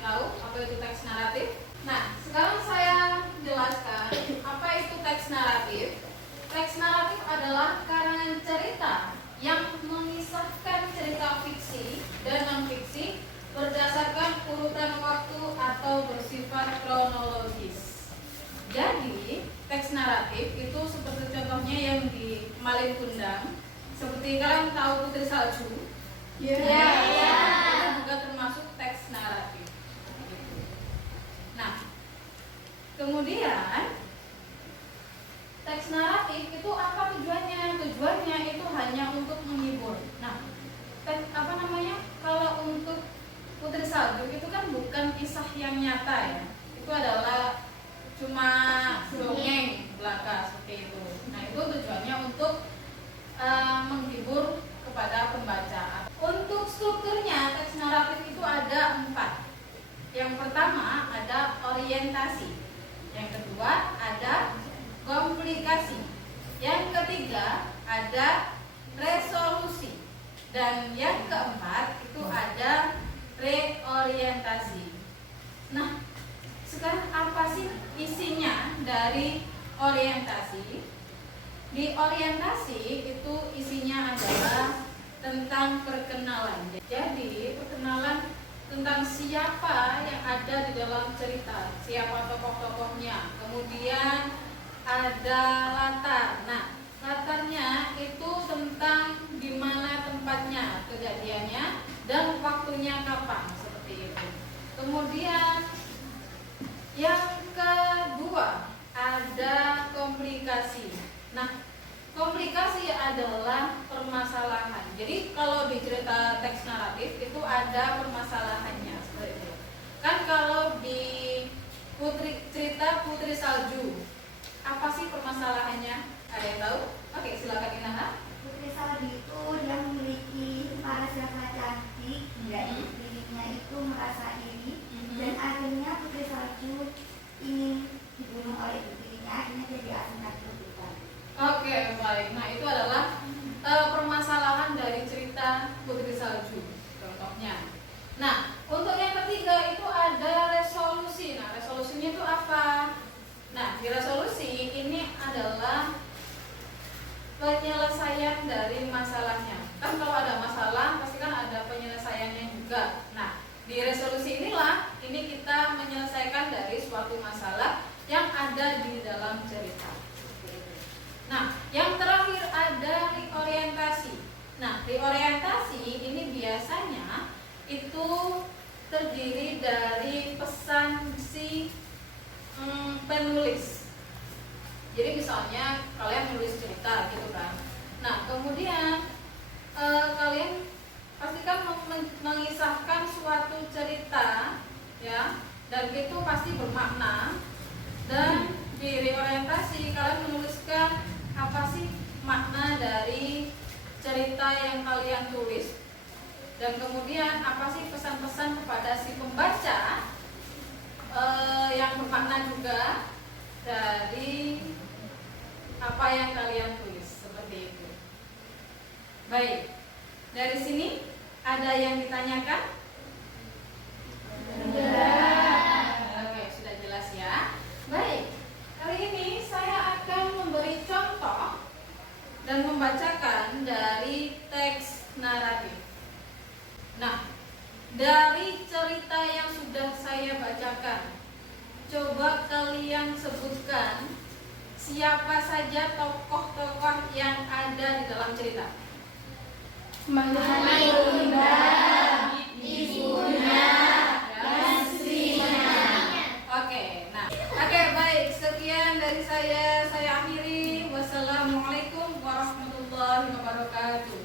yang tahu apa itu teks naratif? Nah, sekarang saya jelaskan apa itu teks naratif. Teks naratif adalah karangan cerita yang mengisahkan cerita fiksi dan non-fiksi berdasarkan urutan waktu atau bersifat kronologis. Jadi, teks naratif itu seperti contohnya yang di Malin Kundang. Seperti kalian tahu Putri Salju? Ya. Itu juga termasuk teks naratif. Nah, kemudian teks naratif itu apa tujuannya? Tujuannya itu hanya untuk menghibur. Nah, kalau untuk Putri Salju itu kan bukan kisah yang nyata ya. Itu adalah cuma dongeng belaka seperti itu. Nah, itu tujuannya untuk menghibur kepada pembaca. Untuk strukturnya teks naratif itu ada 4. Yang pertama ada orientasi, yang kedua ada komplikasi, yang ketiga ada resolusi, dan yang keempat itu ada reorientasi. Nah, sekarang apa sih isinya dari orientasi? Di orientasi itu isinya adalah tentang perkenalan. Jadi perkenalan tentang siapa yang ada di dalam cerita, siapa tokoh-tokohnya. Kemudian ada latar. Nah, latarnya itu tentang di mana tempatnya kejadiannya dan waktunya kapan, seperti itu. Kemudian yang kedua ada komplikasi. Nah, komplikasi adalah permasalahan. Jadi kalau di cerita teks naratif itu ada permasalahannya seperti itu. Kan kalau di cerita Putri Salju, apa sih permasalahannya? Ada yang tahu? Oke, silakan Inaha. Putri Salju itu dia memiliki paras yang sangat cantik, dan dirinya itu merasa iri, dan akhirnya Putri Salju ingin dibunuh oleh ibunya, akhirnya dia diasingkan ke hutan. Oke, baik. Nah, itu adalah permasalahan dari cerita Putri Salju, contohnya. Nah, untuk yang ketiga itu ada resolusi. Nah, resolusinya itu apa? Nah, di resolusi ini adalah penyelesaian dari masalahnya. Kan kalau ada masalah, pasti kan ada penyelesaiannya juga. Nah, di resolusi inilah ini kita menyelesaikan dari suatu masalah yang ada di dalam cerita. Nah, yang terakhir ada reorientasi. Nah, reorientasi ini biasanya itu terdiri dari pesan si penulis. Jadi misalnya kalian menulis cerita gitu kan. Nah, kemudian kalian pastikan mengisahkan suatu cerita ya, dan itu pasti bermakna. Dan di reorientasi kalian menuliskan apa sih makna dari cerita yang kalian tulis, dan kemudian apa sih pesan-pesan kepada si pembaca yang bermakna juga dari apa yang kalian tulis, seperti itu. Baik, dari sini ada yang ditanyakan? Oke, sudah jelas ya. Baik, kali ini saya akan memberi contoh dan membacakan dari teks naratif. Nah, dari cerita yang sudah saya bacakan, coba kalian sebutkan siapa saja tokoh-tokoh yang ada di dalam cerita. Malin Kundang, ibunya, dan istrinya. Oke, baik. Sekian dari saya akhiri. Wassalamualaikum warahmatullahi wabarakatuh.